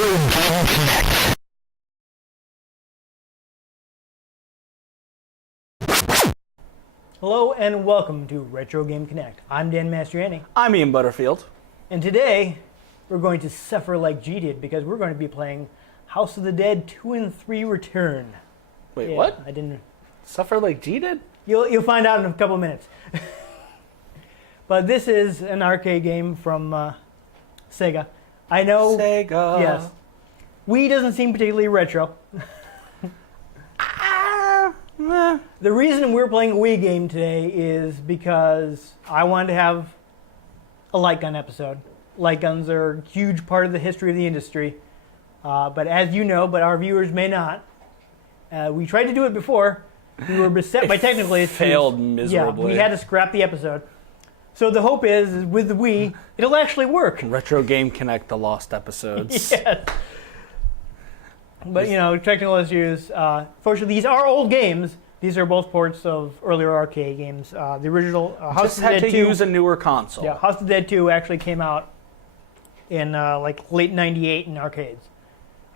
Game Connect. Hello and welcome to Retro Game Connect. I'm Dan Mastriani. I'm Ian Butterfield. And today we're going to suffer like G did because we're going to be playing House of the Dead 2 and 3 Return. Wait, what? I didn't. Suffer like G did? You'll find out in a couple of minutes. But this is an arcade game from Sega. I know. Sega. Yes. Wii doesn't seem particularly retro. The reason we're playing a Wii game today is because I wanted to have a light gun episode. Light guns are a huge part of the history of the industry. But as you know, but our viewers may not, we tried to do it before. We were beset by technical issues. Failed miserably. Yeah, we had to scrap the episode. So the hope is with the Wii, it'll actually work. Retro Game Connect, the lost episodes. Yes. But, technical issues. Fortunately, these are old games. These are both ports of earlier arcade games. The original House of the Dead 2. Just had to use a newer console. Yeah, House of the Dead 2 actually came out in late '98 in arcades.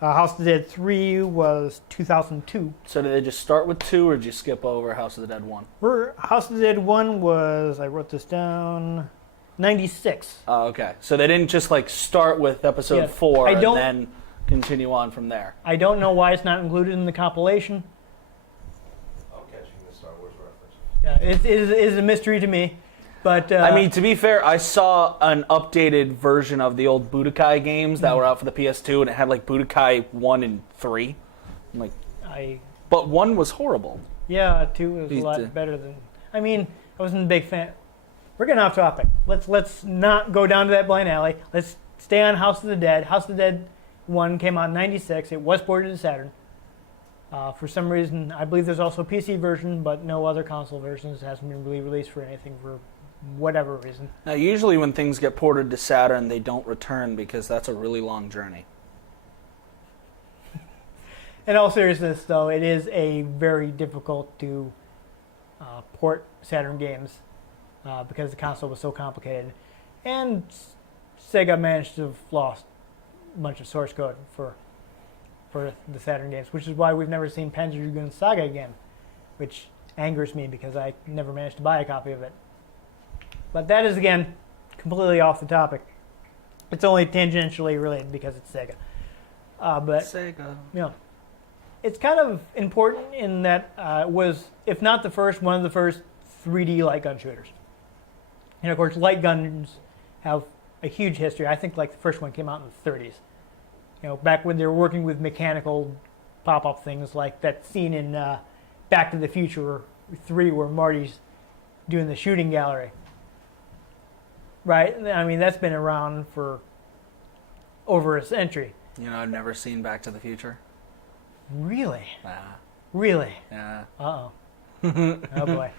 House of the Dead 3 was 2002. So did they just start with 2 or did you skip over House of the Dead 1? House of the Dead 1 was, I wrote this down, 96. Oh, okay. So they didn't just start with episode 4 and then continue on from there. I don't know why it's not included in the compilation. I'm catching the Star Wars reference. Yeah, it is a mystery to me. But to be fair, I saw an updated version of the old Budokai games that were out for the PS2, and it had Budokai 1 and 3. But 1 was horrible. Yeah, 2 was a lot better than... I wasn't a big fan. We're getting off topic. Let's not go down to that blind alley. Let's stay on House of the Dead. House of the Dead 1 came out in 96. It was ported to Saturn. For some reason, I believe there's also a PC version, but no other console versions. It hasn't been really released for anything for whatever reason. Now, usually when things get ported to Saturn, they don't return because that's a really long journey. In all seriousness, though, it is a very difficult to port Saturn games because the console was so complicated. And Sega managed to have lost a bunch of source code for the Saturn games, which is why we've never seen Panzer Dragoon Saga again, which angers me because I never managed to buy a copy of it. But that is, again, completely off the topic. It's only tangentially related because it's Sega. Sega. It's kind of important in that it was, if not the first, one of the first 3D light gun shooters. And of course, light guns have a huge history. I think the first one came out in the 30s. Back when they were working with mechanical pop-up things like that scene in Back to the Future 3 where Marty's doing the shooting gallery. Right? That's been around for over a century. I've never seen Back to the Future. Really? Nah. Really? Yeah. Uh-oh. Oh, boy.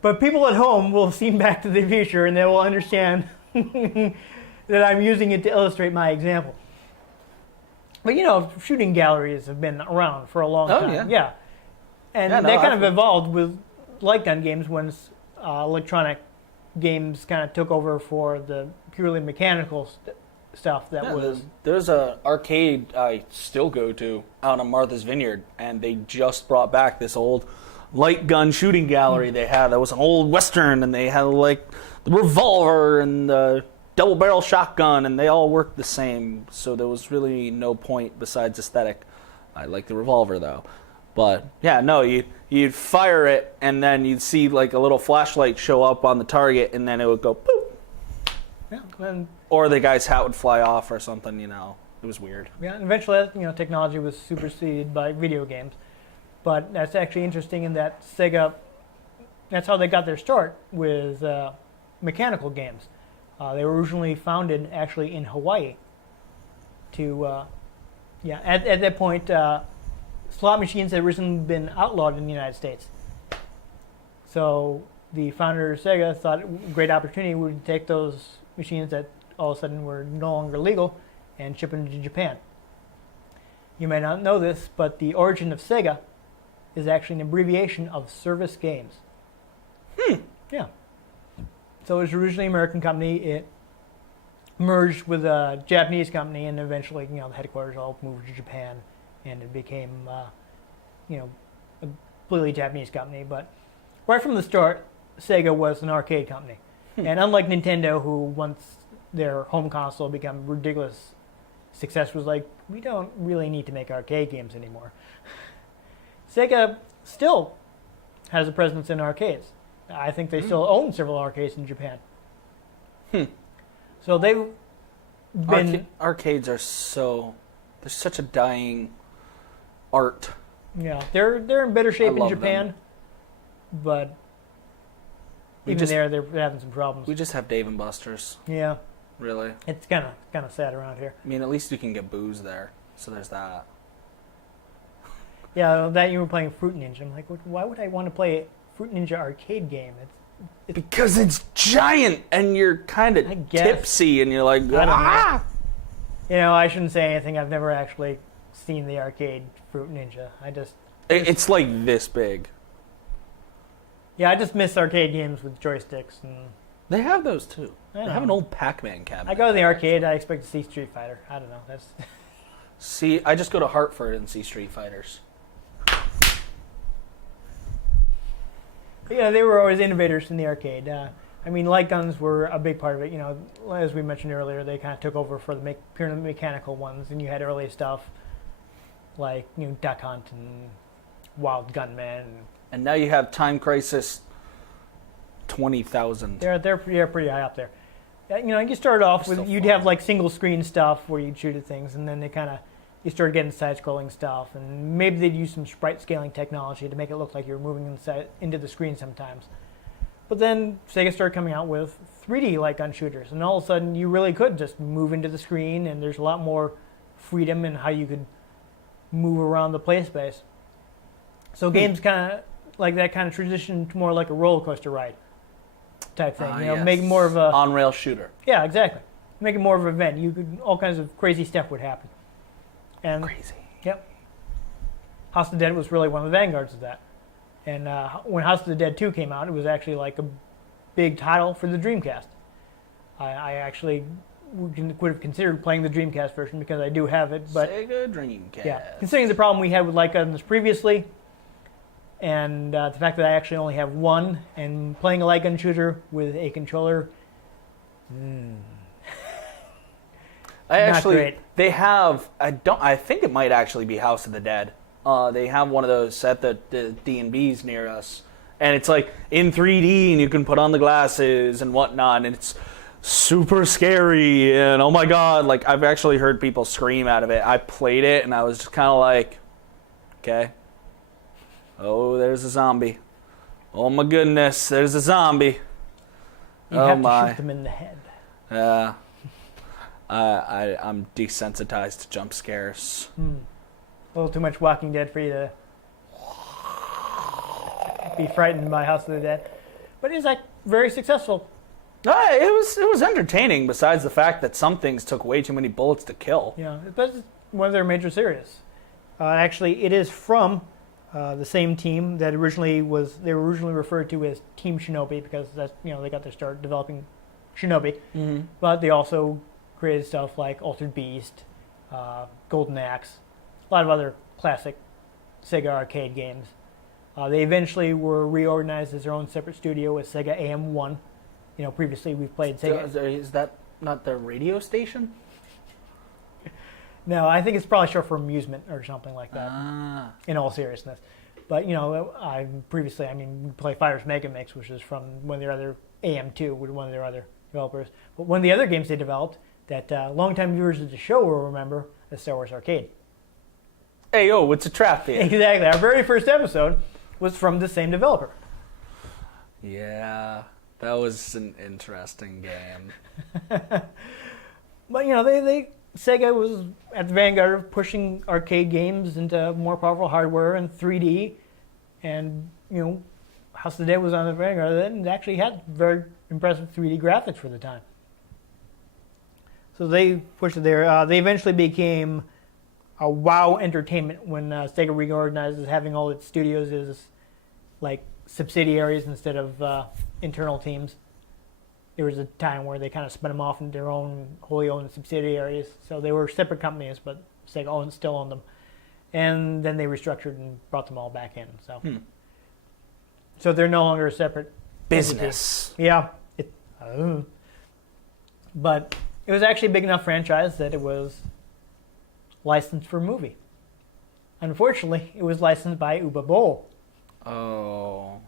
But people at home will have seen Back to the Future, and they will understand that I'm using it to illustrate my example. But, shooting galleries have been around for a long time. Yeah. And they kind of evolved with light gun games when electronic games kind of took over for the purely mechanical stuff that was... There's an arcade I still go to out on Martha's Vineyard, and they just brought back this old light gun shooting gallery they had. That was an old Western, and they had the revolver and the double barrel shotgun, and they all worked the same, so there was really no point besides aesthetic. I like the revolver, though. But, you'd fire it, and then you'd see, a little flashlight show up on the target, and then it would go, boop. Yeah, or the guy's hat would fly off or something, It was weird. Yeah, and eventually, technology was superseded by video games. But that's actually interesting in that Sega, that's how they got their start with mechanical games. They were originally founded, actually, in Hawaii. At that point... slot machines had originally been outlawed in the United States. So the founder of Sega thought a great opportunity would take those machines that all of a sudden were no longer legal and ship them to Japan. You may not know this, but the origin of Sega is actually an abbreviation of Service Games. Yeah. So it was originally an American company. It merged with a Japanese company, and eventually, the headquarters all moved to Japan, and it became, a completely Japanese company. But right from the start, Sega was an arcade company, and unlike Nintendo, who once their home console became ridiculous success, was like, we don't really need to make arcade games anymore. Sega still has a presence in arcades. I think they still own several arcades in Japan. So they've been... Arcades are there's such a dying art. Yeah, they're in better shape in love Japan, them. but they're having some problems. We just have Dave and Buster's. Yeah, Really? it's kind of sad around here. I mean, at least you can get booze there. So there's that. Yeah, that you were playing Fruit Ninja. I'm like, why would I want to play a Fruit Ninja arcade game? Because it's giant and you're kind I of guess. tipsy and you're like, I don't know. ah! I shouldn't say anything. I've never actually seen the arcade Fruit Ninja. It's like this big. I just miss arcade games with joysticks. And They have those too. I They have an old Pac-Man cabinet. I go to the arcade, I expect to see Street Fighter. I don't know. See, I just go to Hartford and see Street Fighters. They were always innovators in the arcade. Light guns were a big part of it. As we mentioned earlier, they kind of took over for the pure mechanical ones, and you had early stuff like Duck Hunt and Wild Gunman. And now you have Time Crisis 20,000. They're pretty high up there. You started off with you'd have like single screen stuff where you'd shoot at things, and then you started getting side-scrolling stuff, and maybe they'd use some sprite scaling technology to make it look like you were moving into the screen sometimes. But then Sega started coming out with 3D light gun shooters, and all of a sudden you really could just move into the screen, and there's a lot more freedom in how you could move around the play space. So games kind of like that kind of transitioned to more like a roller coaster ride type thing. Yes. Make more of a on-rail shooter. Yeah, exactly. Make it more of an event. All kinds of crazy stuff would happen. And Crazy. Yep. House of the Dead was really one of the vanguards of that. And when House of the Dead 2 came out, it was actually like a big title for the Dreamcast. I actually would have considered playing the Dreamcast version because I do have it. But Sega Dreamcast. yeah, considering the problem we had with light guns previously, and the fact that I actually only have one, and playing a light gun shooter with a controller, great. They have. I think it might actually be House of the Dead. They have one of those at the D&Bs near us, and it's like in 3D, and you can put on the glasses and whatnot, and it's super scary. And oh my god, like I've actually heard people scream out of it. I played it, and I was just kind of like, okay, oh, there's a zombie. Oh my goodness, there's a zombie. you Oh have my. to shoot them in the head. Yeah. I'm desensitized to jump scares. A little too much Walking Dead for you to be frightened by House of the Dead. But it's like very successful. It was entertaining. Besides the fact that some things took way too many bullets to kill. But it's one of their major series. Actually, it is from the same team that they were originally referred to as Team Shinobi because that's they got their start developing Shinobi. Mm-hmm. But they also created stuff like Altered Beast, Golden Axe, a lot of other classic Sega arcade games. They eventually were reorganized as their own separate studio as Sega AM1. Previously we've played Sega. Is that not the radio station? No, I think it's probably short for amusement or something like that. In all seriousness, but we play Fighters Mega Mix, which is from one of their other AM2, with one of their other developers. But one of the other games they developed that longtime viewers of the show will remember is Star Wars Arcade. Hey, yo, it's a trap here. Exactly. Our very first episode was from the same developer. Yeah, that was an interesting game. But Sega was at the vanguard of pushing arcade games into more powerful hardware and 3D, and House of the Dead was on the vanguard of that, and actually had very impressive 3D graphics for the time. So they pushed it there. They eventually became a WoW Entertainment when Sega reorganized as having all its studios as like subsidiaries instead of internal teams. there was a time where they kind of spun them off into their own wholly owned subsidiaries. So they were separate companies, but Sega still owned them. And then they restructured and brought them all back in. So they're no longer a separate Business. entity. Yeah. But it was actually a big enough franchise that it was licensed for a movie. Unfortunately, it was licensed by Uwe Boll. Oh.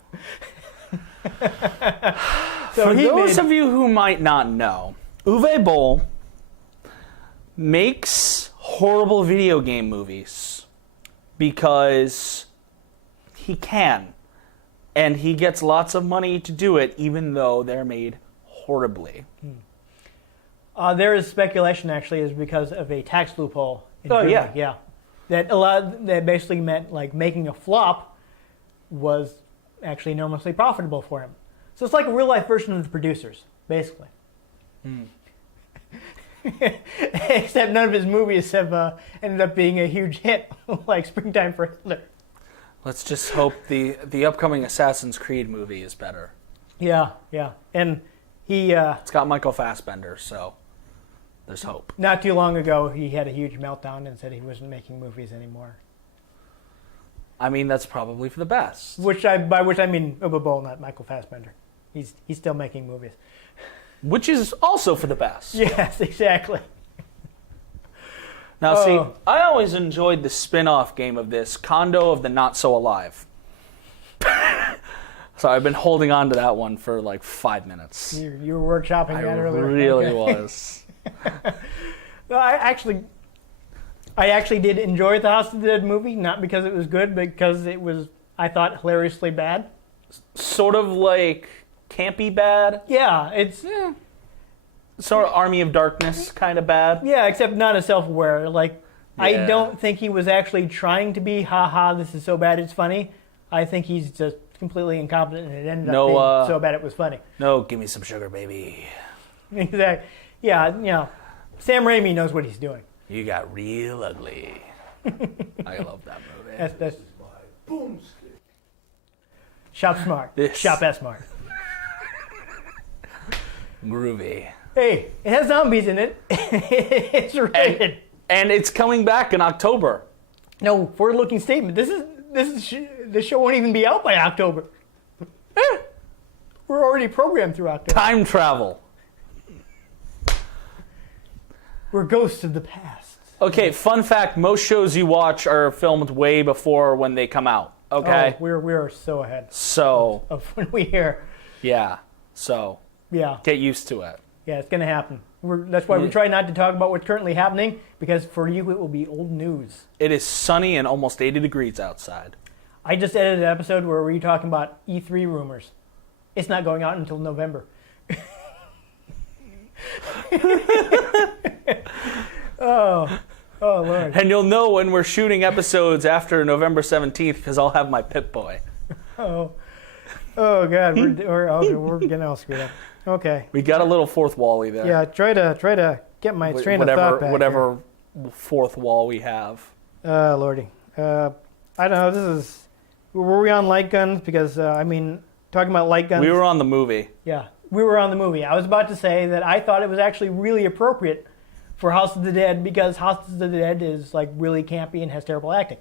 So For those of you who might not know, Uwe Boll makes horrible video game movies because he can. And he gets lots of money to do it, even though they're made horribly. There is speculation, actually, is because of a tax loophole in Germany. Yeah. That basically meant like making a flop was actually enormously profitable for him. So it's like a real life version of The Producers, basically. Except none of his movies have ended up being a huge hit, like Springtime for Hitler. Let's just hope the upcoming Assassin's Creed movie is better. Yeah. And he, It's got Michael Fassbender, so there's hope. not too long ago, he had a huge meltdown and said he wasn't making movies anymore. I mean, that's probably for the best. By which I mean Uwe Boll, not Michael Fassbender. He's still making movies. Which is also for the best. Yes, exactly. Now, see, I always enjoyed the spin-off game of this, Condo of the Not So Alive. So I've been holding on to that one for like 5 minutes. You were workshopping I that earlier. really Okay. was. No, I actually did enjoy the House of the Dead movie, not because it was good, but because it was, I thought, hilariously bad. Sort of like campy bad. Yeah, it's Sort of Army of Darkness kind of bad. yeah, except not as self-aware. Like, I Yeah. don't think he was actually trying to be, ha, this is so bad it's funny. I think he's just completely incompetent, and it ended up being so bad it was funny. No, give me some sugar, baby. Exactly. Yeah. Sam Raimi knows what he's doing. You got real ugly. I love that movie. That's Boomstick. Shop smart. This- Shop S-smart. Groovy. Hey, it has zombies in it. It's rated. And it's coming back in October. No, forward-looking statement. This show won't even be out by October. We're already programmed through October. Time travel. We're ghosts of the past. Okay, fun fact, most shows you watch are filmed way before when they come out. Okay? Oh, we're so ahead So, of when we hear. yeah. So, Yeah, get used to it. it's going to happen. That's why we try not to talk about what's currently happening, because for you it will be old news. It is sunny and almost 80 degrees outside. I just edited an episode where we were talking about E3 rumors. It's not going out until November. Oh, Lord. And you'll know when we're shooting episodes after November 17th because I'll have my Pip-Boy. Oh, God, we're getting all screwed up. Okay. We got a little fourth wally there. Yeah, try to get my train of thought back. Whatever fourth wall we have. Lordy. I don't know. Were we on light guns? Because talking about light guns. We were on the movie. Yeah, we were on the movie. I was about to say that I thought it was actually really appropriate for House of the Dead because House of the Dead is like really campy and has terrible acting.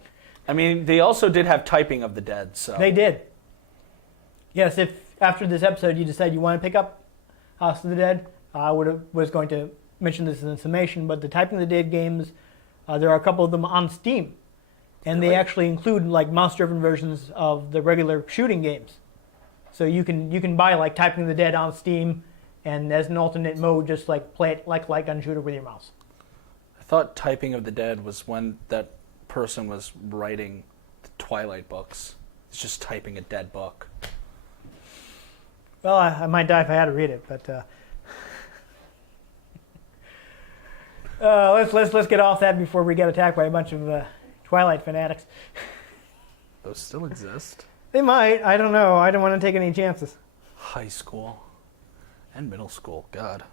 I mean, they also did have typing of the dead, so. They did. Yes, if after this episode you decide you want to pick up House of the Dead, I was going to mention this in the summation, but the Typing of the Dead games, there are a couple of them on Steam. And they actually include like mouse-driven versions of the regular shooting games. So you can buy like Typing of the Dead on Steam, and as an alternate mode, just like play it like light gun shooter with your mouse. I thought typing of the dead was when that person was writing the Twilight books. It's just typing a dead book. Well, I might die if I had to read it, but let's get off that before we get attacked by a bunch of Twilight fanatics. Those still exist? They might. I don't know. I don't want to take any chances. High school and middle school. God.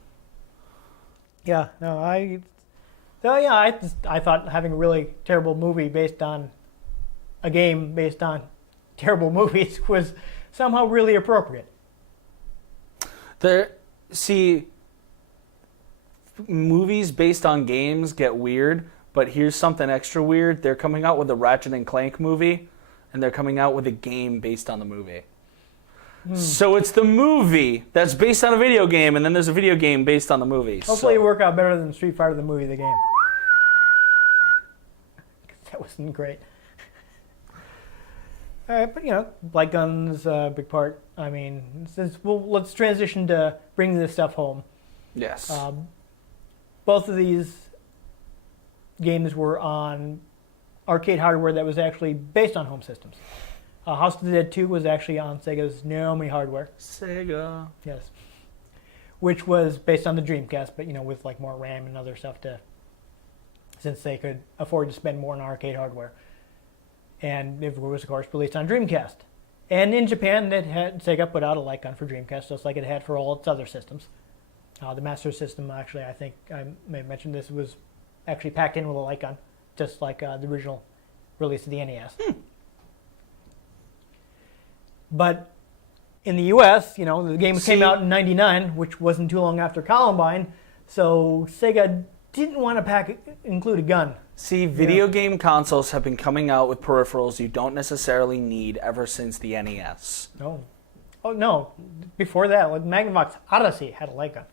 Yeah. No. I thought having a really terrible movie based on a game based on terrible movies was somehow really appropriate. See, movies based on games get weird, but here's something extra weird. They're coming out with a Ratchet and Clank movie, and they're coming out with a game based on the movie. So it's the movie that's based on a video game, and then there's a video game based on the movie. Hopefully it work out better than Street Fighter the movie, the game. That wasn't great. All right, but light guns, big part. I mean, let's transition to bringing this stuff home. Yes. Both of these games were on arcade hardware that was actually based on home systems. House of the Dead 2 was actually on Sega's Naomi hardware. Sega. Yes. Which was based on the Dreamcast, but with like more RAM and other stuff since they could afford to spend more on arcade hardware. And it was, of course, released on Dreamcast. And in Japan, Sega put out a light gun for Dreamcast, just like it had for all its other systems. The Master System, actually, I think I may have mentioned this, was actually packed in with a light gun, just like the original release of the NES. But in the U.S., the game came out in '99, which wasn't too long after Columbine, so Sega didn't want to include a gun. See, video game consoles have been coming out with peripherals you don't necessarily need ever since the NES. No. Oh, no. Before that, like Magnavox Odyssey had a light gun.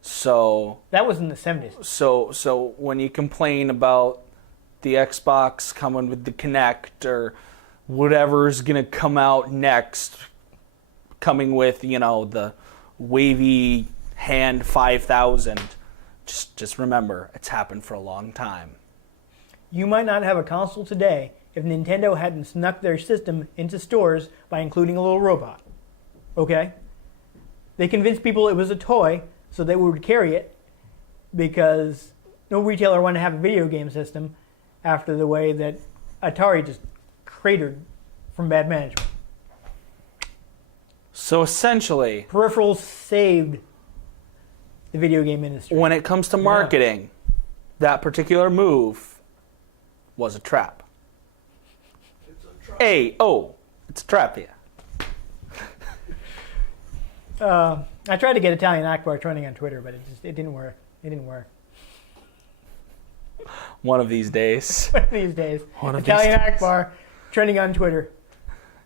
So that was in the 70s. So when you complain about the Xbox coming with the Kinect or whatever's going to come out next, coming with, the wavy hand 5000, just remember, it's happened for a long time. You might not have a console today if Nintendo hadn't snuck their system into stores by including a little robot. Okay? They convinced people it was a toy so they would carry it because no retailer wanted to have a video game system after the way that Atari just cratered from bad management. So essentially, peripherals saved the video game industry. When it comes to marketing, that particular move was a trap. It's a trap. It's a trap, yeah. I tried to get Italian Akbar trending on Twitter, but it didn't work. It didn't work. One of these days. One of these days. One of Italian these days. Akbar trending on Twitter.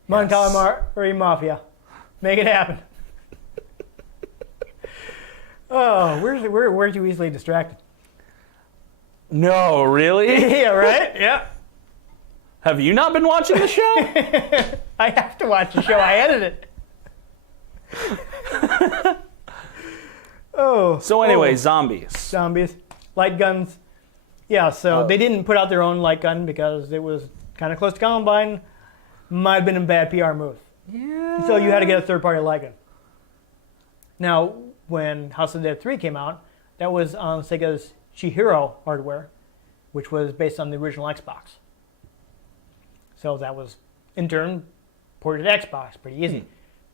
Yes. Moncalamari Mafia. Make it happen. Oh, we're too easily distracted. No, really? Yeah, right? Yeah. Have you not been watching the show? I have to watch the show. I edit it. So anyway, zombies. Zombies. Light guns. Yeah, so they didn't put out their own light gun because it was kind of close to Columbine. Might have been a bad PR move. Yeah. So you had to get a third-party light gun. Now, when House of the Dead 3 came out, that was on Sega's Chihiro hardware, which was based on the original Xbox. So that was, in turn, ported to Xbox pretty easy.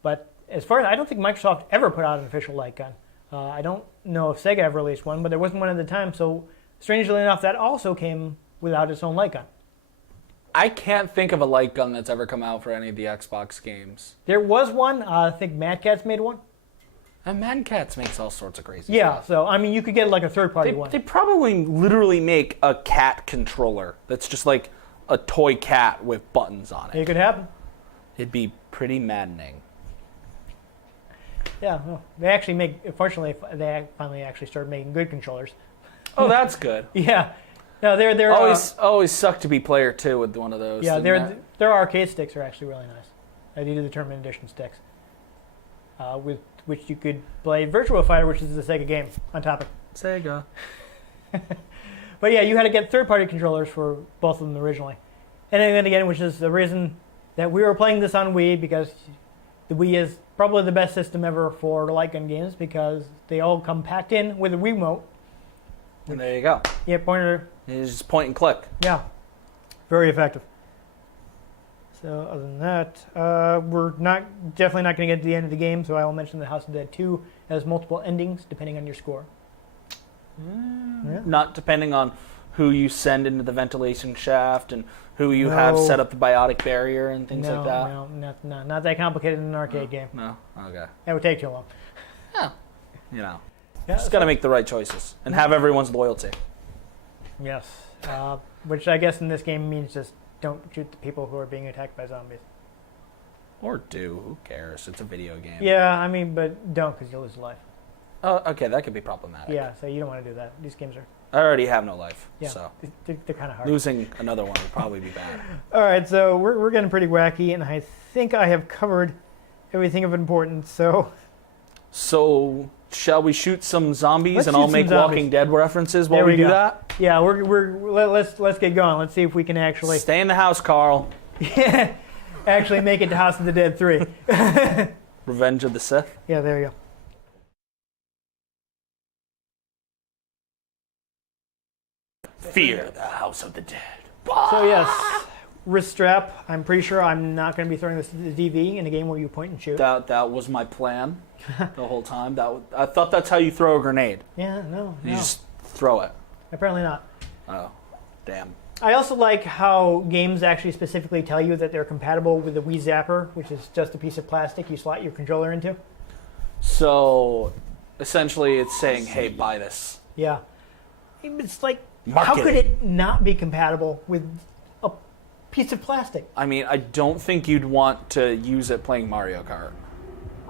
But as far as, I don't think Microsoft ever put out an official light gun. I don't know if Sega ever released one, but there wasn't one at the time. So strangely enough, that also came without its own light gun. I can't think of a light gun that's ever come out for any of the Xbox games. There was one. I think Mad Catz made one. And Mad Catz makes all sorts of crazy Yeah, stuff. so, I mean, you could get like a third-party one. They probably literally make a cat controller that's just like a toy cat with buttons on it. It could happen. It'd be pretty maddening. Yeah, well, they actually make, fortunately, they finally actually started making good controllers. Oh, that's good. Yeah. No, they're Always sucked to be player 2 with one of those. yeah, their arcade sticks are actually really nice. They do the tournament edition sticks, with which you could play Virtua Fighter, which is the Sega game, on topic. Sega. But yeah, you had to get third-party controllers for both of them originally. And then again, which is the reason that we were playing this on Wii, because the Wii is probably the best system ever for light gun games, because they all come packed in with a Wiimote. And there you go. Yeah, pointer. It's just point and click. Yeah, very effective. So other than that, we're definitely not going to get to the end of the game, so I will mention that House of the Dead 2 has multiple endings depending on your score. Yeah. Not depending on who you send into the ventilation shaft and who you have set up the biotic barrier and things like that. No, not that complicated in an arcade game. No? Okay. That would take too long. Yeah. you know, Yeah, just got to make the right choices and have everyone's loyalty. Yes. Which I guess in this game means just don't shoot the people who are being attacked by zombies. Or do. Who cares? It's a video game. Yeah, I mean, but don't because you'll lose life. Oh, okay, that could be problematic. Yeah, so you don't want to do that. These games are, I already have no life, yeah, so they're kind of hard. losing another one would probably be bad. All right, so we're getting pretty wacky, and I think I have covered everything of importance. So shall we shoot some zombies Let's and shoot I'll some make zombies. Walking Dead references while There we we do go. that? yeah, let's get going. Let's see if we can actually Stay in the house, Carl. actually make it to House of the Dead 3. Revenge of the Sith. Yeah, there you go. Fear the House of the Dead. So yes, wrist strap. I'm pretty sure I'm not going to be throwing this to the DV in a game where you point and shoot. That was my plan the whole time. I thought that's how you throw a grenade. Yeah, no. You just throw it. Apparently not. Oh, damn. I also like how games actually specifically tell you that they're compatible with the Wii Zapper, which is just a piece of plastic you slot your controller into. So, essentially, it's saying, "Hey, buy this." Yeah. It's like, how Marketing. could it not be compatible with a piece of plastic? I mean, I don't think you'd want to use it playing Mario Kart.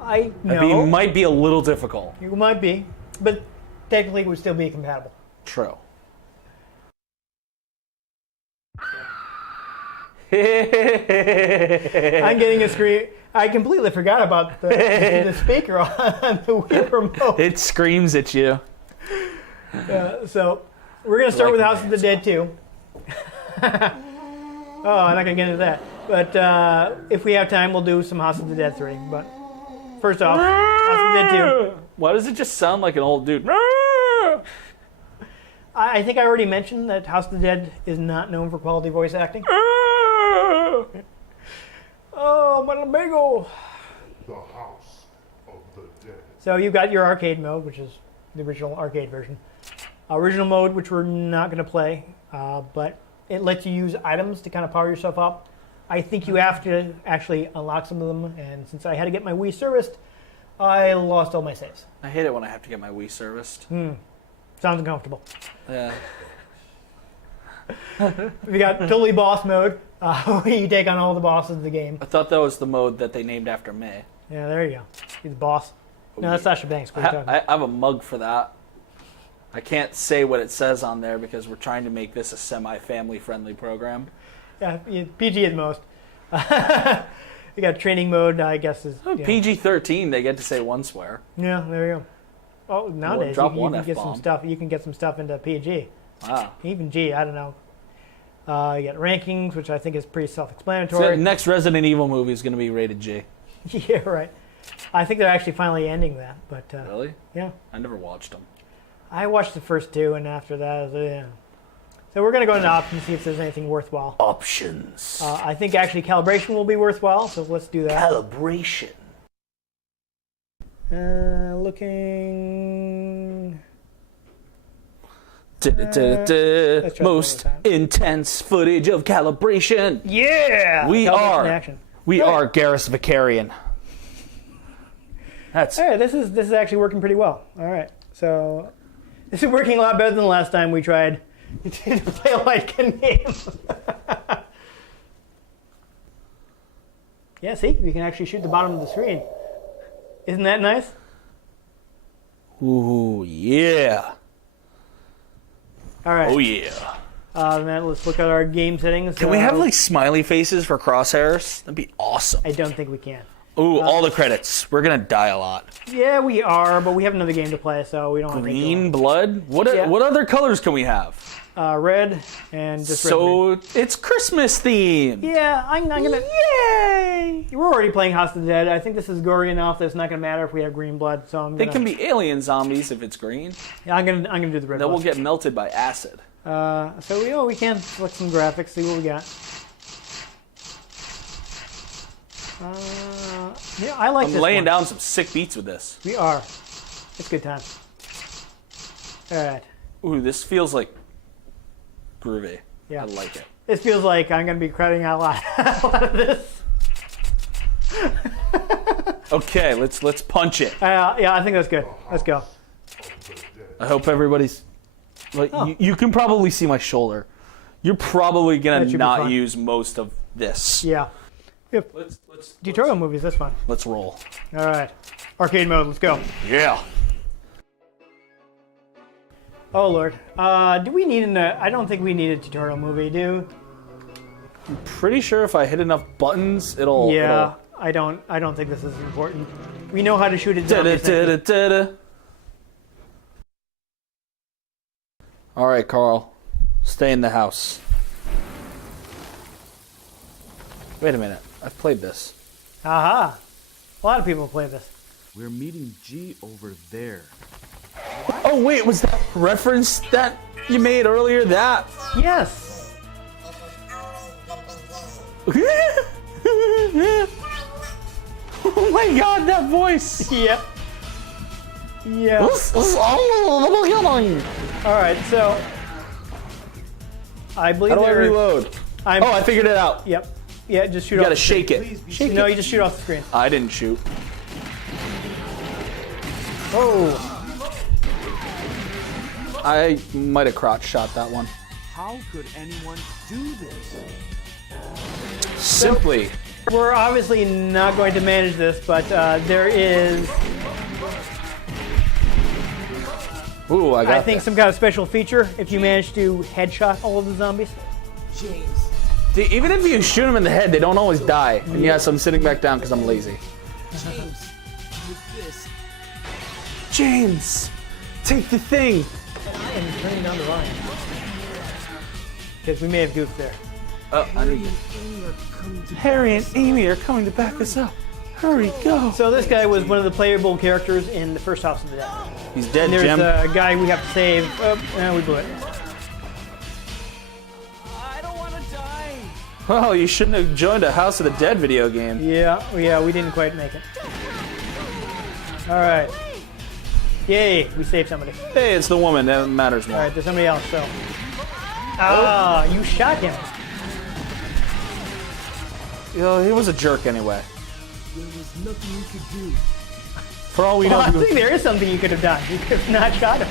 I know. It might be a little difficult. You might be, but technically it would still be compatible. True. I'm getting a screen. I completely forgot about the speaker on the Wii remote. It screams at you. So we're going to start Like with House of the Dead 2. Oh, I'm not going to get into that. But if we have time, we'll do some House of the Dead 3. But first off, House of the Dead 2. Why does it just sound like an old dude? I think I already mentioned that House of the Dead is not known for quality voice acting. Oh, my amigo. The House of the Dead. So you've got your arcade mode, which is the original arcade version. Original mode, which we're not going to play, but it lets you use items to kind of power yourself up. I think you have to actually unlock some of them, and since I had to get my Wii serviced, I lost all my saves. I hate it when I have to get my Wii serviced. Sounds uncomfortable. Yeah. We got totally boss mode, where you take on all the bosses of the game. I thought that was the mode that they named after me. Yeah, there you go. He's the boss. No, that's Sasha Banks. What are you talking about? I have a mug for that. I can't say what it says on there because we're trying to make this a semi-family friendly program. Yeah, PG at most. You got training mode, I guess is PG-13, they get to say one swear. Yeah, there you go. Oh, nowadays drop you one can get some F-bomb. stuff. You can get some stuff into PG, Wow. even G. I don't know. You got rankings, which I think is pretty So self-explanatory. next Resident Evil movie is going to be rated G. Yeah, right. I think they're actually finally ending that, but Really? yeah, I never watched them. I watched the first two, and after that, yeah. So we're going to go into options, see if there's anything worthwhile. Options. I think actually calibration will be worthwhile, so let's do that. Calibration. Looking. Most intense footage of calibration. Yeah! We Calibration are. action. We Right. are Garrus Vicarian. That's All right, this is actually working pretty well. All right, so this is working a lot better than the last time we tried to play a light gun game. Yeah, see, we can actually shoot the bottom of the screen. Isn't that nice? ooh yeah. All right. Oh yeah. Now let's look at our game settings. Can we have like smiley faces for crosshairs? That'd be awesome. I don't think we can. Ooh, all the credits. We're gonna die a lot. Yeah, we are, but we have another game to play, so we don't want to make it Green blood. What Yeah. what other colors can we have? red and just red. So it's Christmas themed. Yeah, I'm gonna. Yay! We're already playing House of the Dead. I think this is gory enough that it's not gonna matter if we have green blood. So I'm They gonna. can be alien zombies if it's green. Yeah, I'm gonna do the red. That will blood. get melted by acid. So we can look some graphics, see what we got. Yeah, I like I'm this laying one. down some sick beats with this. We are. It's good time. All right. Ooh, this feels like groovy. Yeah. I like it. This feels like I'm gonna be crying out loud a lot of this. Okay, let's punch it. Yeah, I think that's good. Let's go. I hope everybody's. Like, Oh. you can probably see my shoulder. You're probably That gonna should be not fine. use most of this. Yeah. If tutorial movies, that's fine. Let's roll. All right. Arcade mode, let's go. Yeah. Oh, Lord. Do we need I don't think we need a tutorial movie, do? Pretty sure if I hit enough buttons, it'll. Yeah. I don't think this is important. We know how to shoot at Da-da, zombies. da-da, da-da. All right, Carl. Stay in the house. Wait a minute. I've played this. Aha. A lot of people play this. We're meeting G over there. Oh wait, was that reference that you made earlier? That. Yes. Oh my God, that voice. Yep. Yeah. How All right, so I believe do I there. reload? I'm, Oh, I figured it out. Yep. Yeah, just shoot You off. gotta the screen. shake it. Shake No, it. you just shoot off the screen. I didn't shoot. Oh. I might have crotch shot that one. How could anyone do this? Simply. We're obviously not going to manage this, but there is, Ooh, I got I think, that. some kind of special feature if you manage to headshot all of the zombies. James. Dude, even if you shoot them in the head, they don't always die. And yes, I'm sitting back down because I'm lazy. James. With this. James, take the thing. I am turning down the volume. Because we may have goofed there. Oh, I need. Amy are coming to Harry and Amy are coming to back us up. Hurry, go. So this guy was one of the playable characters in the first House of the Dead. He's dead, And there's Jim. a guy we have to save. Oh, we blew it. I don't want to die. Oh, you shouldn't have joined a House of the Dead video game. Yeah, we didn't quite make it. All right. Yay, we saved somebody. Hey, it's the woman. That matters more. All right, there's somebody else, so. Ah, you shot him. You know, he was a jerk anyway. There was nothing you could do. For all we Well, know, I he was- think there is something you could have done. You could have not shot him.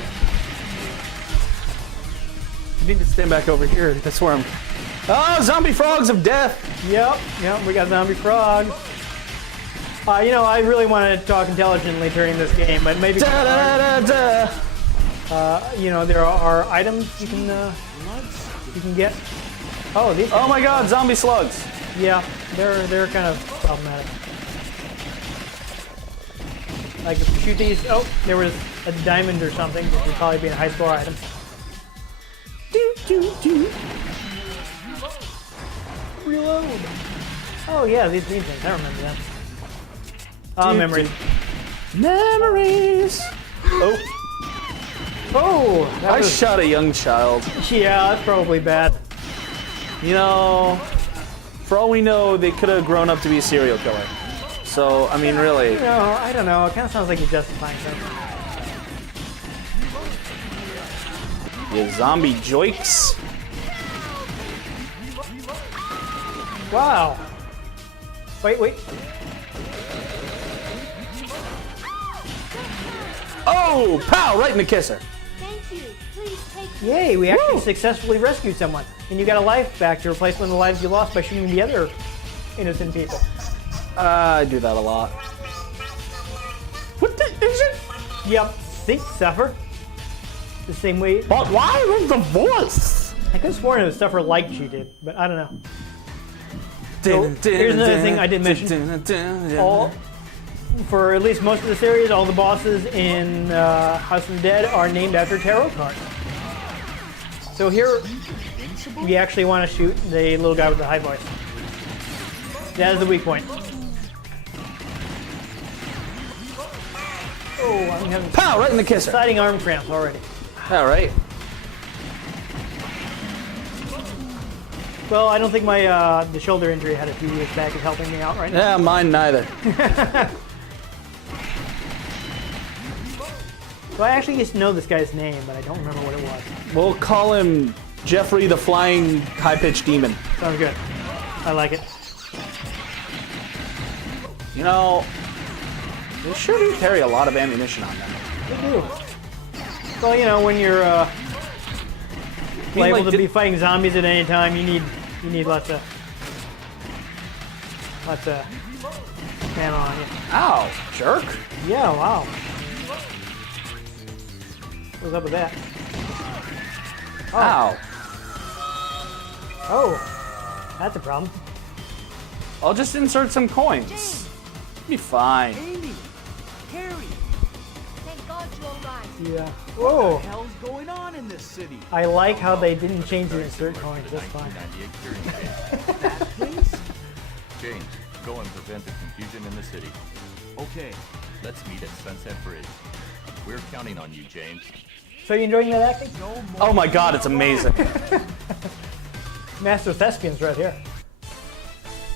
you need to stand back over here. That's where I'm. Oh, zombie frogs of death. Yep, we got zombie frog. I really want to talk intelligently during this game, but maybe Da, da, da, da. there are items you can get. Oh, these. Oh my God, zombie slugs. Yeah, they're kind of problematic. Like if you shoot these. Oh, there was a diamond or something, which would probably be a high score item. Reload. Oh yeah, these things. I remember that. Memories. Memories. Oh, Oh, that I was, shot a young child. yeah, that's probably bad. You know, for all we know, they could have grown up to be a serial killer. So, I mean, really. No, I don't know. It kind of sounds like you're justifying something. You zombie joiks. Wow. Wait. Oh, pow, right in the kisser. Thank you. Please take Yay, we actually successfully rescued someone. And you got a life back to replace one of the lives you lost by shooting the other innocent people. I do that a lot. What the is it? Yep. See? Suffer. The same way. But why was the voice? I could have sworn it was Suffer like she did, but I don't know. So, here's another thing I didn't mention. All, for at least most of the series, all the bosses in House of the Dead are named after tarot cards. So here, we actually want to shoot the little guy with the high voice. That is the weak point. Oh, I'm having Pow, right in the kisser. exciting arm cramps already. All right. Well, I don't think my the shoulder injury I had a few years back is helping me out right now. Yeah, mine neither. Well, I actually used to know this guy's name, but I don't remember what it was. We'll call him Jeffrey the Flying High-Pitched Demon. Sounds good. I like it. You know, They sure do carry a lot of ammunition on them. They do. Well, you know, when you're liable like, to be fighting zombies at any time, you need lots of ammo on you. Ow, jerk. Yeah, wow. What's up with that? Ow. Oh, that's a problem. I'll just insert some coins. Be fine. Amy, Harry, Thank God you're alive. Yeah. Whoa. what the hell's going on in this city? I like how they didn't change the insert coins. That's fine. 1998 That place? James, go and prevent the confusion in the city. Okay. Let's meet at Sunset Bridge. We're counting on you, James. So you enjoying that acting? No more. Oh my god, it's amazing. Master Thespians right here.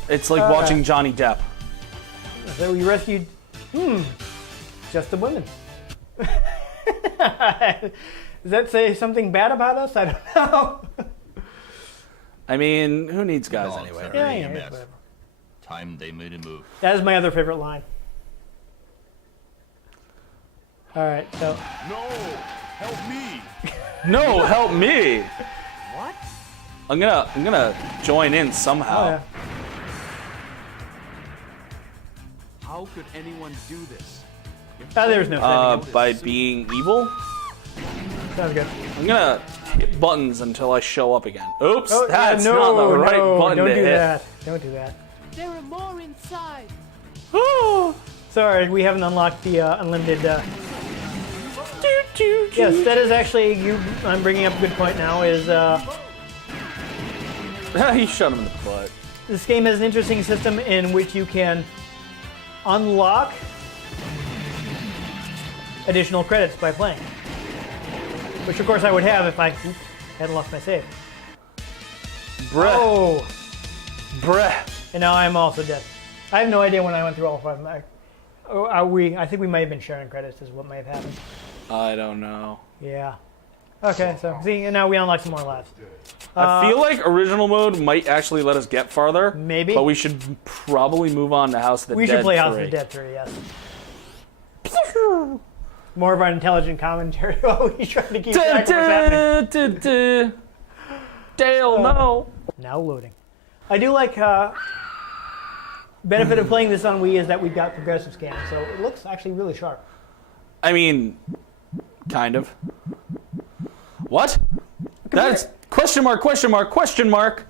It's like watching Johnny Depp. So we rescued, just the women. Does that say something bad about us? I don't know. I mean, who needs guys Dogs anyway? are Yeah, AMF. whatever. Time they made a move. That is my other favorite line. All right, so No! Help me! No, help me! What? I'm gonna join in somehow. oh yeah, How could anyone do this? there's no By being evil? sounds good. I'm gonna hit buttons until I show up again. Oops, Oh, that's yeah, not the right button don't to do hit. that. Don't do that. There are more inside. Sorry, we haven't unlocked the unlimited. Yes, that is actually you. I'm bringing up a good point now. Is He shot him in the butt. this game has an interesting system in which you can unlock additional credits by playing. Which, of course, I would have if I hadn't lost my save. Bruh. Oh, Bruh. and now I'm also dead. I have no idea when I went through all five of them. I think we might have been sharing credits, is what might have happened. I don't know. Yeah. Okay, so see, and now we unlock some more lives. I feel like original mode might actually let us get farther. Maybe. But we should probably move on to House of the Dead. We should play 3. House of the Dead 3, yes. More of an intelligent commentary while we try to keep track of what's happening. Dale, no. Now loading. I do like benefit of playing this on Wii is that we've got progressive scan, so it looks actually really sharp. I mean, kind of. What? That's question mark, question mark, question mark.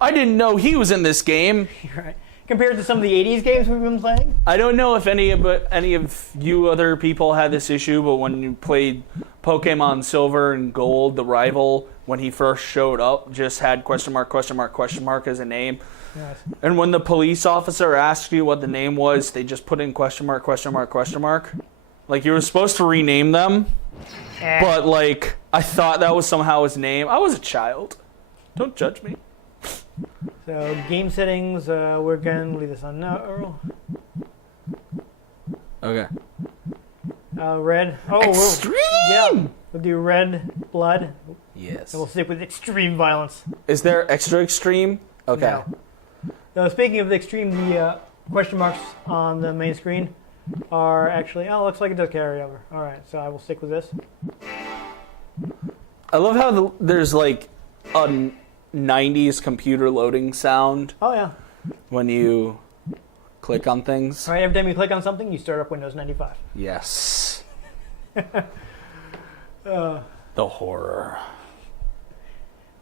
I didn't know he was in this game. Right. Compared to some of the 80s games we've been playing. I don't know if any of you other people had this issue, but when you played Pokemon Silver and Gold, the rival, when he first showed up, just had question mark, question mark, question mark as a name. Yes. And when the police officer asked you what the name was, they just put in question mark, question mark, question mark. Like, you were supposed to rename them, but, like, I thought that was somehow his name. I was a child. Don't judge me. So game settings, we're going to leave this on no. Okay. Red. Oh, Extreme! yeah. We'll do red blood, Yes. and we'll stick with extreme violence. Is there extra extreme? Okay. No. So speaking of the extreme, the question marks on the main screen are actually, oh, looks like it does carry over. All right, so I will stick with this. I love how there's like a 90s computer loading sound Oh, yeah. when you click on things. All right, every time you click on something, you start up Windows 95. Yes. The horror.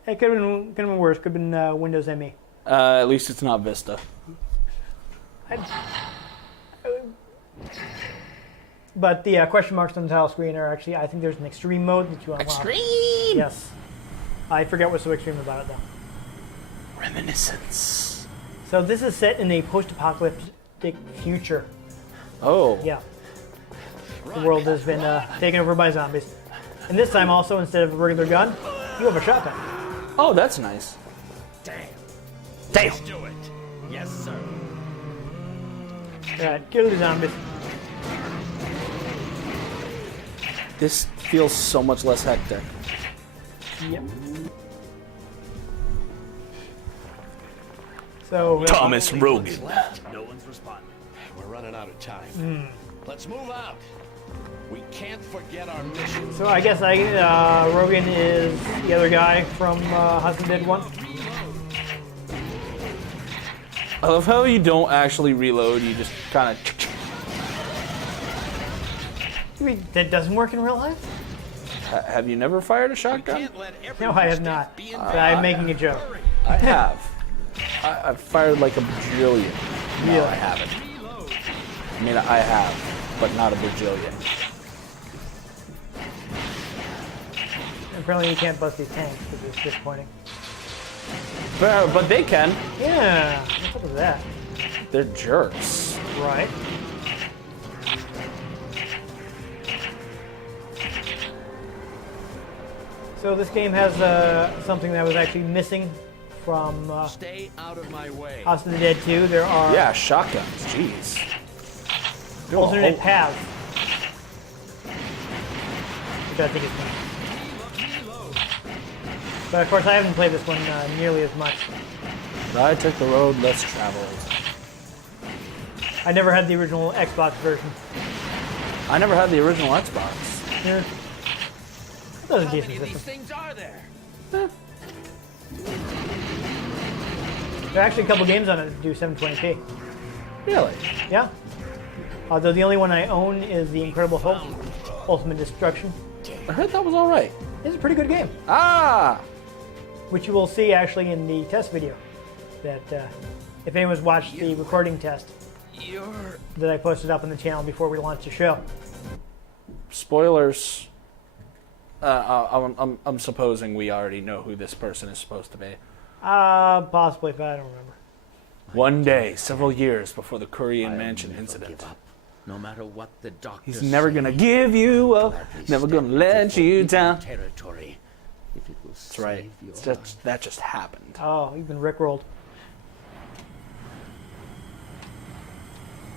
It could have been worse. Could have been Windows ME. At least it's not Vista. But the question marks on the title screen are actually, I think there's an extreme mode that you unlock. Extreme! Yes. I forget what's so extreme about it, though. Reminiscence. So this is set in a post-apocalyptic future. Oh. Yeah. The world has been taken over by zombies. And this time also, instead of a regular gun, you have a shotgun. Oh, that's nice. Damn. Do it. Yes, sir. Alright, kill the zombies. This feels so much less hectic. Yep. So Thomas Rogan. No one's responding. We're running out of time. Let's move out. We can't forget our mission. So I guess Rogan is the other guy from House of the Dead 1. I love how you don't actually reload, you just kind of... I mean, that doesn't work in real life? Have you never fired a shotgun? No, I have not. I'm making a joke. I have. I've fired like a bajillion. No, Really? I haven't. I mean, I have, but not a bajillion. Apparently you can't bust these tanks, which is disappointing. But they can. Yeah, what's up with that? They're jerks. Right. So this game has something that was actually missing from Stay out of my way. House of the Dead 2. There are Yeah, shotguns. Jeez. alternate paths, which I think is fun. But of course, I haven't played this one nearly as much. I took the road less traveled. I never had the original Xbox version. I never had the original Xbox. Yeah. That was a How decent many of these system. things are there? There are actually a couple games on it that do 720p. Really? Yeah. Although the only one I own is the Incredible Hulk Ultimate Destruction. I heard that was all right. It's a pretty good game, Ah! which you will see actually in the test video. That if anyone's watched the recording test that I posted up on the channel before we launched the show. Spoilers. I'm supposing we already know who this person is supposed to be. Possibly, but I don't remember. One day, several years before the Korean Mansion incident. No matter what the doctor He's never gonna give you up, never gonna let you down. Territory. If it will That's right. That just happened. Oh, you've been rickrolled.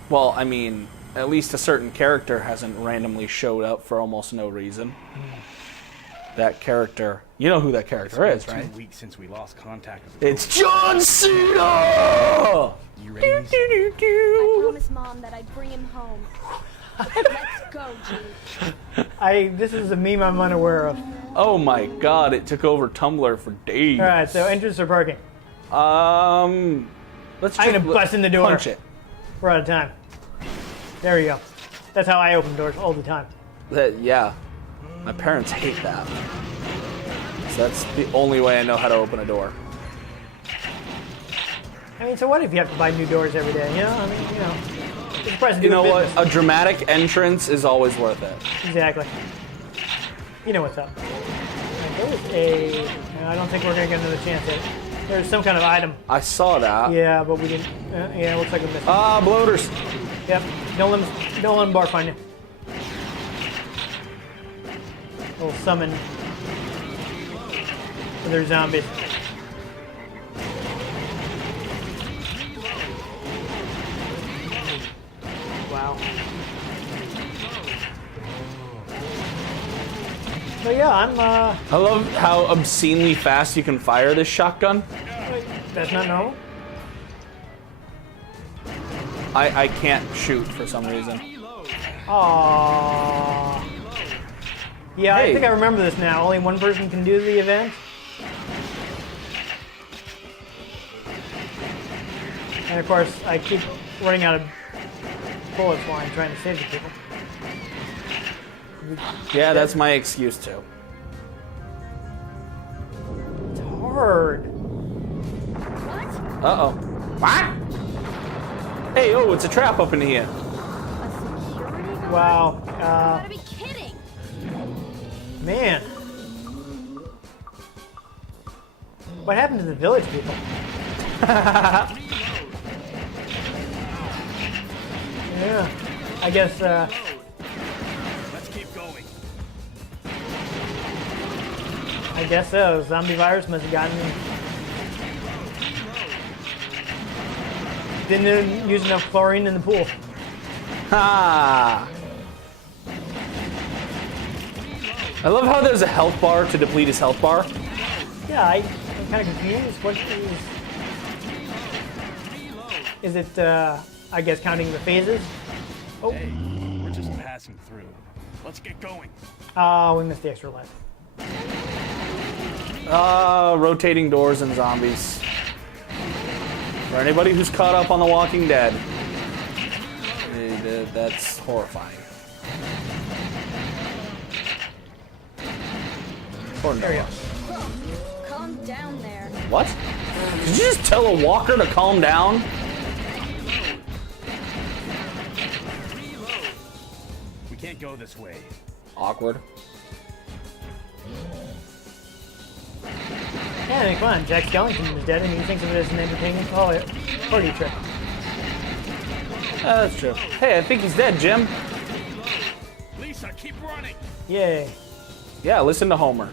Well, I mean, at least a certain character hasn't randomly showed up for almost no reason. That character, you know who that character is, right? 2 weeks since we lost contact with It's John Cena! You ready? I promised Mom that I'd bring him home. Let's go, G. This is a meme I'm unaware of. Oh my god, it took over Tumblr for days. All right, so entrance or parking? Let's I'm gonna bust in the door. Punch it. We're out of time. There you go. That's how I open doors all the time. Yeah. My parents hate that. So that's the only way I know how to open a door. I mean, so what if you have to buy new doors every day? You know, I mean, it's the price of You doing know what? business. A dramatic entrance is always worth it. Exactly. You know what's up. There's I don't think we're gonna get another chance at it. There's some kind of item. I saw that. Yeah, but we didn't. Yeah, it looks like we missed it. Ah, bloaters. Yep. Don't let them bark on you. Little summon for their zombies. Wow. So yeah, I'm I love how obscenely fast you can fire this shotgun. that's not normal. I can't shoot for some reason. Aww. Yeah, Hey. I think I remember this now. Only one person can do the event. And of course, I keep running out of bullets while I'm trying to save the people. Yeah, that's my excuse too. It's hard. What? Uh-oh. What? Hey, oh, it's a trap up in here. A security guard? Wow. You gotta be kidding. Man. What happened to the village people? Yeah. I guess, Let's keep going. I guess so. Zombie virus must have gotten me. Didn't use enough chlorine in the pool. Ha! I love how there's a health bar to deplete his health bar. Yeah, I'm kind of confused. What is it, I guess, counting the phases? Oh, Let's get going. Oh, we missed the extra life. Rotating doors and zombies. For anybody who's caught up on The Walking Dead, that's horrifying. Poor There we go. Noah. Calm down there. What? Did you just tell a walker to calm down? We can't go this way. Awkward. Yeah, I mean, come on, Jack Skellington is dead and he thinks of it as an entertaining party trick. That's true. Hey, I think he's dead, Jim. Lisa, keep running. Yay. Yeah, listen to Homer.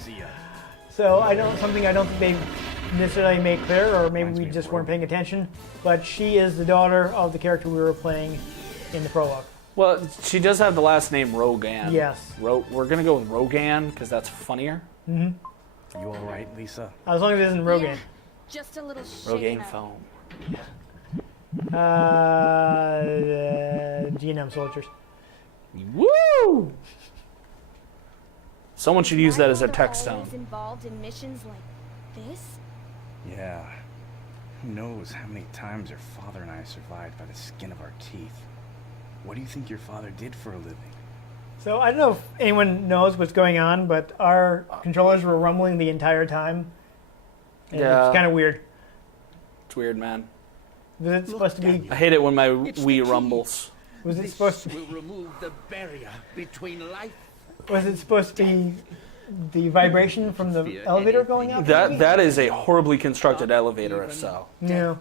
See ya. So something I don't think they necessarily made clear, or maybe we just weren't paying attention, but she is the daughter of the character we were playing in the prologue. Well, she does have the last name Rogan. Yes. We're gonna go with Rogan because that's funnier. You all right, Lisa? As long as it isn't Rogan. Yeah, just a little Rogaine shaken up. foam. GNM soldiers. Woo! Someone should use that as a Why text they're tone. always involved in missions like this? Yeah. Who knows how many times your father and I survived by the skin of our teeth? What do you think your father did for a living? So I don't know if anyone knows what's going on, but our controllers were rumbling the entire time. And Yeah. It's kind of weird. It's weird, man. Was it supposed to be? I hate it when my Wii rumbles. Was it supposed to? Will remove the barrier between life. Was it supposed to be the vibration from the elevator going up? maybe? That is a horribly constructed elevator, if so. No.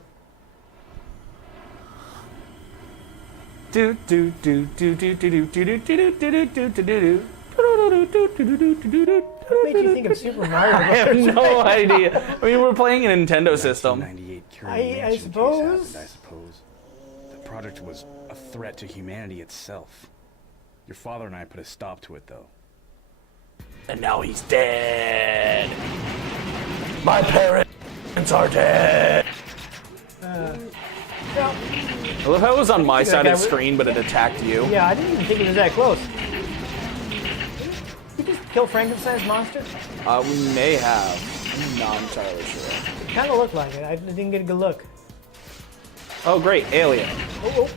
Do do do do do do do do do do do do do do. What made you think of Super Mario? I have no idea. I mean, we're playing a Nintendo system. 1998 I Mansion case suppose. happened, I suppose. The project was a threat to humanity itself. Your father and I put a stop to it, though. And now he's dead. My parents are dead. Well, I love how it was on my that side guy of the was- screen, but it attacked you. yeah, I didn't even think it was that close. Did you just kill Frankenstein's monster? We may have. I'm not entirely sure. It kind of looked like it. I didn't get a good look. Oh, great. Alien. Oh.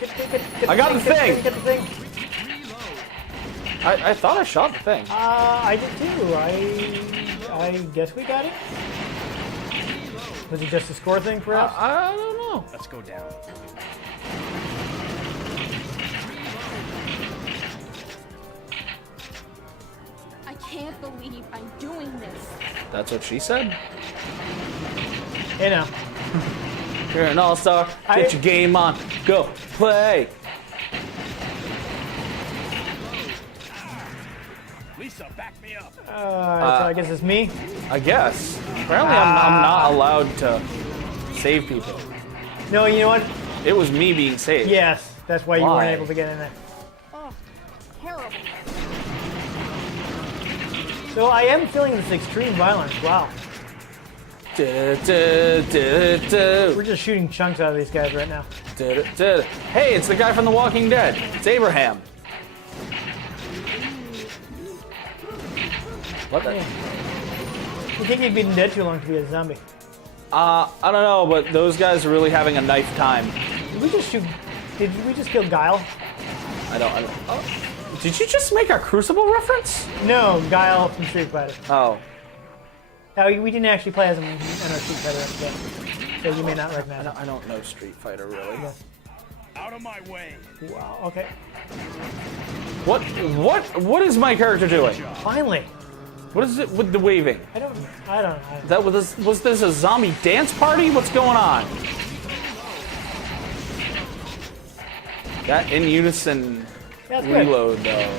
Get I got the thing. Get the thing. I thought I shot the thing. I did too. I guess we got it. Was it just a score thing for us? I don't know. Let's go down. I can't believe I'm doing this. That's what she said. You know. You're an all-star. Get your game on. Go play. Lisa, back me up. So I guess it's me. I guess. Apparently, I'm not allowed to save people. No, you know what? It was me being saved. Yes, that's why you Why? weren't able to get in there. Oh, terrible. So I am feeling this extreme violence. Wow. We're just shooting chunks out of these guys right now. Hey, it's the guy from The Walking Dead. It's Abraham. What the? You think he'd been dead too long to be a zombie? I don't know, but those guys are really having a knife time. Did we just kill Guile? I don't. Oh. Did you just make a Crucible reference? No, Guile from Street Fighter. Oh. No, we didn't actually play as him in our Street Fighter game, so you may not recognize him. I don't know Street Fighter really. Out of my way. Wow. Okay. What is my character doing? Finally. What is it with the waving? I don't know. That was this a zombie dance party? What's going on? That in unison That's good. reload though.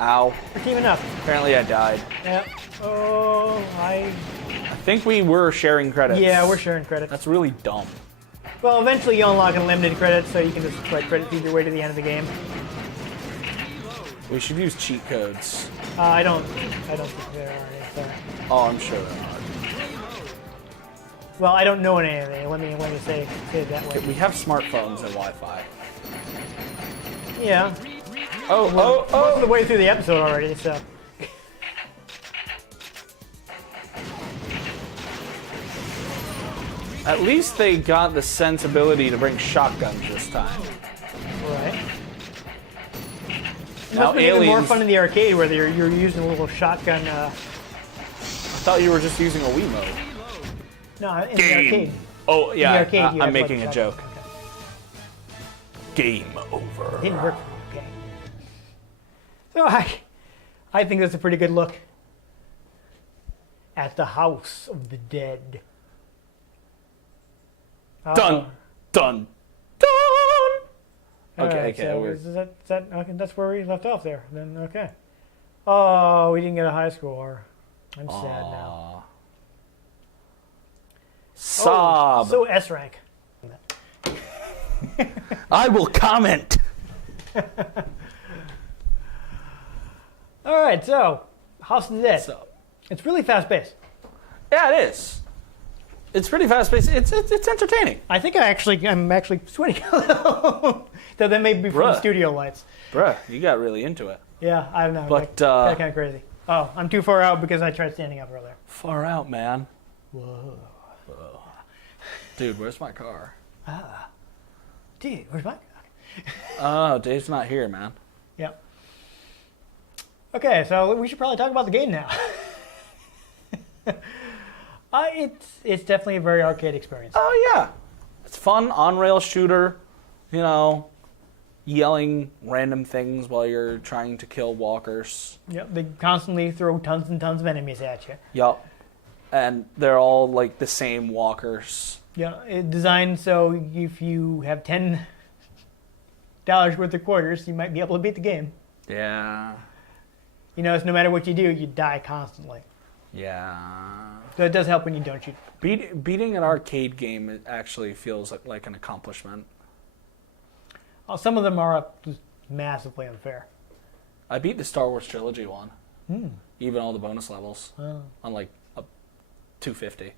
Ow. We're teaming up. Apparently I died. Yeah. Oh, I think we were sharing credits. Yeah, we're sharing credits. That's really dumb. Well, eventually you unlock unlimited credits, so you can just like credit feed your way to the end of the game. We should use cheat codes. I don't think there are any. Sorry. Oh, I'm sure there are. Well, I don't know anything. Let me say it that way. We have smartphones and Wi-Fi. Yeah. Most of the way through the episode already, so. At least they got the sensibility to bring shotguns this time. Right. Now Must be even more aliens. fun in the arcade where you're using a little shotgun. I thought you were just using a Wiimote. No, in the arcade. Oh yeah, In the arcade, you I'm have, making like, a shotgun. joke. Game over. It didn't work. Okay. So I think that's a pretty good look at the House of the Dead. Dun, dun, dun. Okay, So we're- is that okay? That's where we left off there. Then okay. Oh, we didn't get a high score. I'm sad now. Sob. So S rank. I will comment. All right, so House of the Dead. So, It's really fast paced. yeah, it is. It's pretty fast paced. It's entertaining. I think I'm actually sweating a little. Though that may be from Bruh. studio lights. Bruh, you got really into it. Yeah, I don't know. But, that's kind of crazy. Oh, I'm too far out because I tried standing up earlier. Far out, man. Whoa. Dude, where's my car? Dude, where's my? Oh, Dave's not here, man. Yep. Okay, so we should probably talk about the game now. It's definitely a very arcade experience. Oh, yeah. It's fun, on-rail shooter, you know, yelling random things while you're trying to kill walkers. Yep, they constantly throw tons and tons of enemies at you. Yup. And they're all, like, the same walkers. Yeah, it's designed so if you have $10 worth of quarters, you might be able to beat the game. Yeah. You know, it's no matter what you do, you die constantly. Yeah. So it does help when you don't shoot. Beating an arcade game it actually feels like an accomplishment. Oh, some of them are just massively unfair. I beat the Star Wars trilogy one. Even all the bonus levels. On like a 250.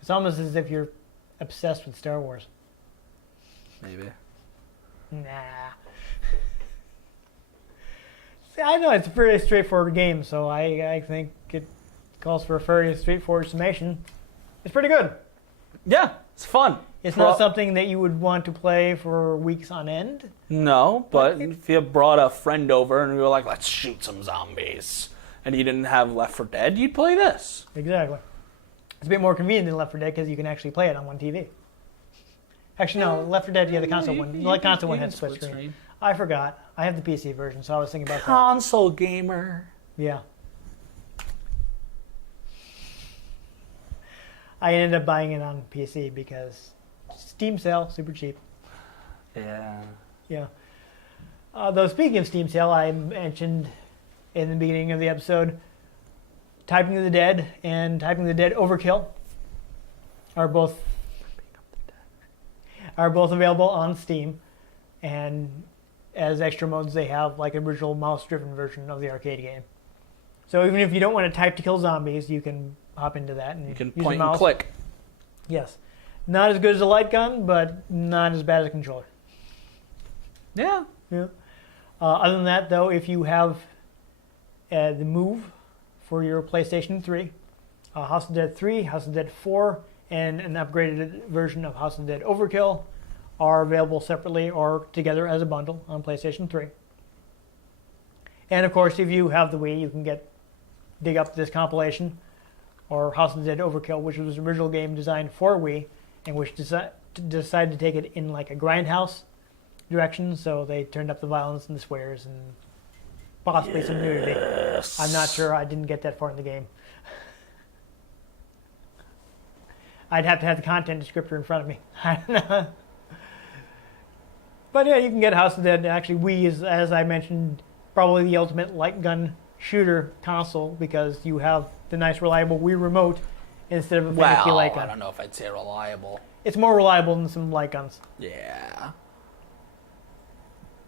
It's almost as if you're obsessed with Star Wars. Maybe. Nah. See, I know it's a pretty straightforward game, so I think it calls for a very straightforward summation. It's pretty good. Yeah, it's fun. It's not something that you would want to play for weeks on end. No, but if you brought a friend over and you were like, let's shoot some zombies, and you didn't have Left 4 Dead, you'd play this. Exactly. It's a bit more convenient than Left 4 Dead because you can actually play it on one TV. Actually, no, Left 4 Dead, yeah, the console one. The console one had split screen. I forgot. I have the PC version, so I was thinking about that. Console gamer. Yeah. I ended up buying it on PC because Steam sale, super cheap. Yeah. Yeah. Though speaking of Steam sale, I mentioned in the beginning of the episode, Typing of the Dead and Typing of the Dead Overkill are both available on Steam, and as extra modes they have like an original mouse-driven version of the arcade game. So even if you don't want to type to kill zombies, you can hop into that and You can use point a mouse. and click. Yes, not as good as a light gun, but not as bad as a controller. Yeah. Yeah. Other than that, though, if you have the Move for your PlayStation 3, House of the Dead 3, House of the Dead 4, and an upgraded version of House of the Dead Overkill are available separately or together as a bundle on PlayStation 3. And of course, if you have the Wii, you can dig up this compilation, or House of the Dead Overkill, which was an original game designed for Wii, and which decided to take it in like a grindhouse direction, so they turned up the violence and the swears and possibly some nudity. I'm not sure. I didn't get that far in the game. I'd have to have the content descriptor in front of me. I don't know. But yeah, you can get House of the Dead. Actually, Wii is, as I mentioned, probably the ultimate light gun shooter console because you have the nice, reliable Wii remote instead of a finicky light gun. I don't know if I'd say reliable. It's more reliable than some light guns. Yeah.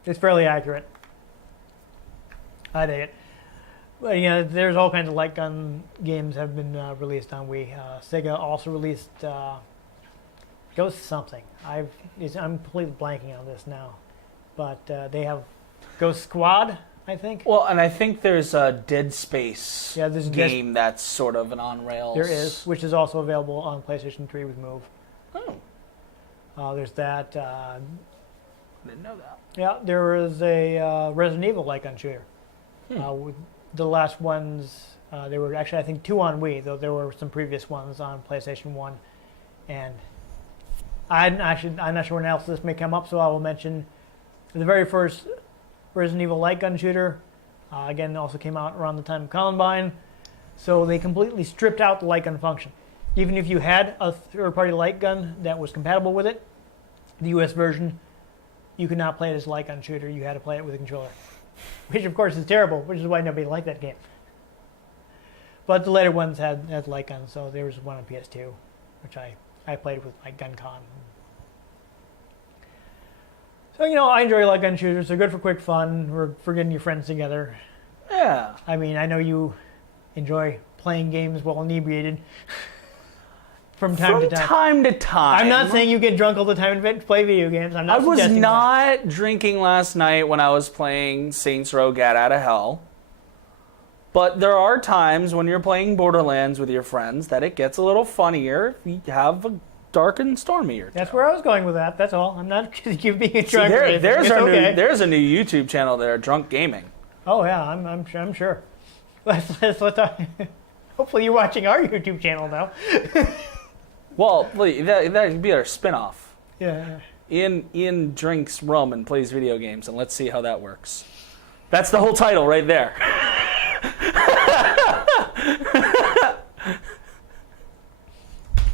It's fairly accurate. I dig it. But yeah, there's all kinds of light gun games have been released on Wii. Sega also released Ghost something. I'm completely blanking on this now, but they have Ghost Squad, I think. Well, and I think there's a Dead Space There's a game that's sort of an on rails. There is, which is also available on PlayStation 3 with Move. Oh, There's that. I didn't know that. Yeah, there was a Resident Evil like gun shooter. With the last ones, there were actually I think 2 on Wii, though there were some previous ones on PlayStation 1. And I'm not sure when else this may come up, so I will mention the very first Resident Evil light gun shooter. Again, also came out around the time of Columbine. So they completely stripped out the light gun function. Even if you had a third-party light gun that was compatible with it, the US version, you could not play it as a light gun shooter. You had to play it with a controller. Which, of course, is terrible, which is why nobody liked that game. But the later ones had light guns, so there was one on PS2, which I played with my GunCon. So, I enjoy light gun shooters. They're good for quick fun, or for getting your friends together. Yeah. I mean, I know you enjoy playing games while inebriated. From time to time. I'm not saying you get drunk all the time and play video games. I was not drinking last night when I was playing Saints Row Get Out of Hell. But there are times when you're playing Borderlands with your friends that it gets a little funnier if you have a dark and stormy or two. That's where I was going with that. That's all. I'm not accusing you of being a drunk. There's a new YouTube channel there, Drunk Gaming. Oh yeah, I'm sure. Let's talk. Hopefully you're watching our YouTube channel now. Well, that could be our spin-off. Yeah. Ian drinks rum and plays video games, and let's see how that works. That's the whole title right there.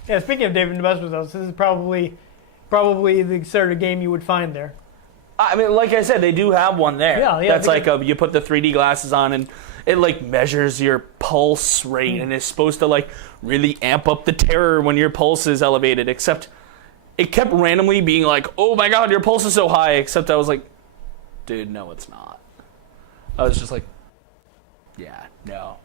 Yeah, speaking of David and Buster's, this is probably the sort of game you would find there. I mean, like I said, they do have one there. Yeah. That's like you put the 3D glasses on and it like measures your pulse rate and is supposed to like really amp up the terror when your pulse is elevated. Except it kept randomly being like, "Oh my God, your pulse is so high." Except I was like, "Dude, no, it's not." I was just like, "Yeah, no.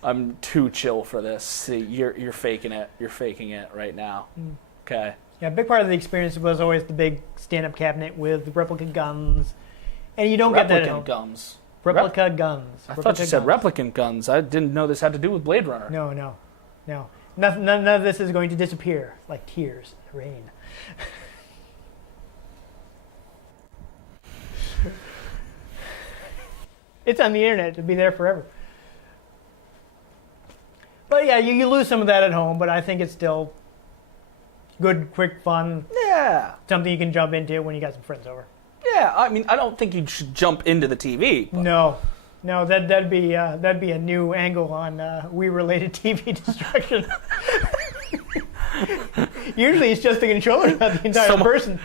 I'm too chill for this. See, you're faking it. You're faking it right now." Okay. Yeah, a big part of the experience was always the big stand-up cabinet with the replica guns, and you don't get that at home. Guns. Replica guns. I thought you said replicant guns. I didn't know this had to do with Blade Runner. No. None of this is going to disappear like tears in the rain. It's on the internet. It'll be there forever. But yeah, you lose some of that at home, but I think it's still good, quick fun. Yeah. Something you can jump into when you got some friends over. Yeah, I mean, I don't think you should jump into the TV. But. No, that'd be a new angle on Wii-related TV destruction. Usually it's just the controller, not the entire person.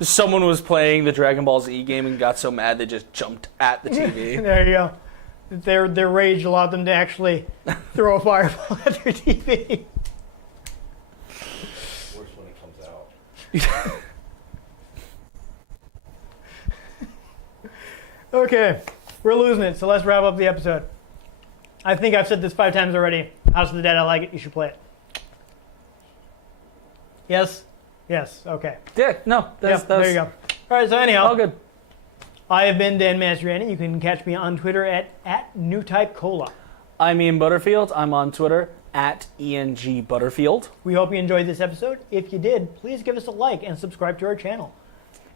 Someone was playing the Dragon Ball Z game and got so mad they just jumped at the TV. There you go. Their rage allowed them to actually throw a fireball at their TV. Worse when it comes out. Okay, we're losing it, so let's wrap up the episode. I think I've said this 5 times already. House of the Dead, I like it. You should play it. Yes? Yes, okay. Yeah, no. That's, there you go. All right, so anyhow. All good. I have been Dan Mastriani. You can catch me on Twitter at NewTypeCola. I'm Ian Butterfield. I'm on Twitter at ENG Butterfield. We hope you enjoyed this episode. If you did, please give us a like and subscribe to our channel.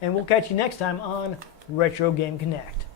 And we'll catch you next time on Retro Game Connect.